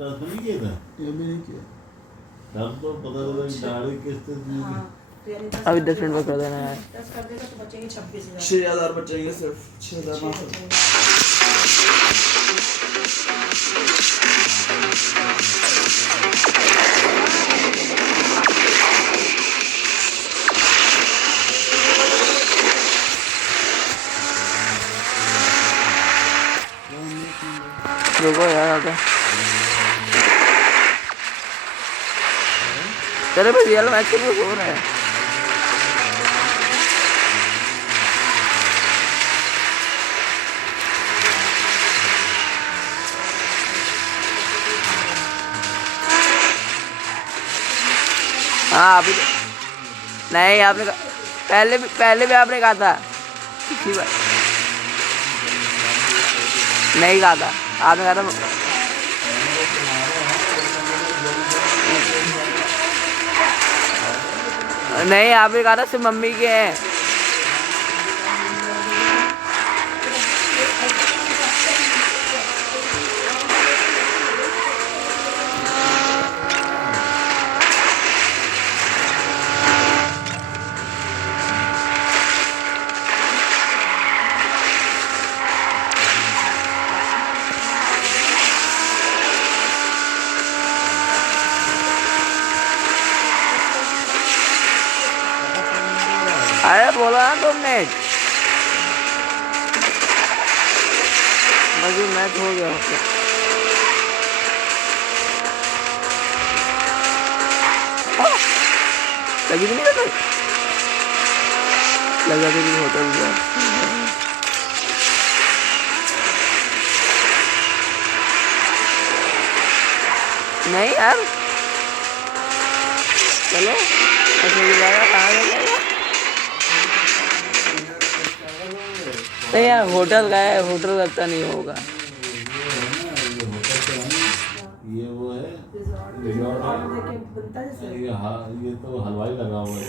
Transfer नहीं किया था? ये भी नहीं किया। तब तो पता चला कि दाढ़ी किस्त दी थी। अभी 10 मिनट में कर देना यार। 10 कर देगा तो बचेंगे 26,000। 6,000 बचेंगे सिर्फ 6,500। रुको यार आगे। तेरे पे रियल मैच शुरू हो रहा है। हाँ अभी नहीं, आपने पहले भी आपने कहा था पिछली बार नहीं कहा था, आपने कहा था नहीं, आपने कहा था सिर्फ मम्मी के हैं। अरे बोला ना तुमने, बस ये मैच हो गया। लगी तो नहीं लगा, लगा तो नहीं होता भी नहीं यार। चलो ऐसे कहाँ जाएगा नहीं यार, होटल का है, होटल लगता नहीं होगा। ये वो है ये तो हलवाई लगा हुआ है।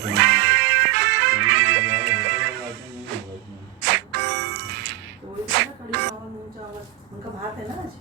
तो कड़ी चावल, मूंग चावल उनका भात है ना आज।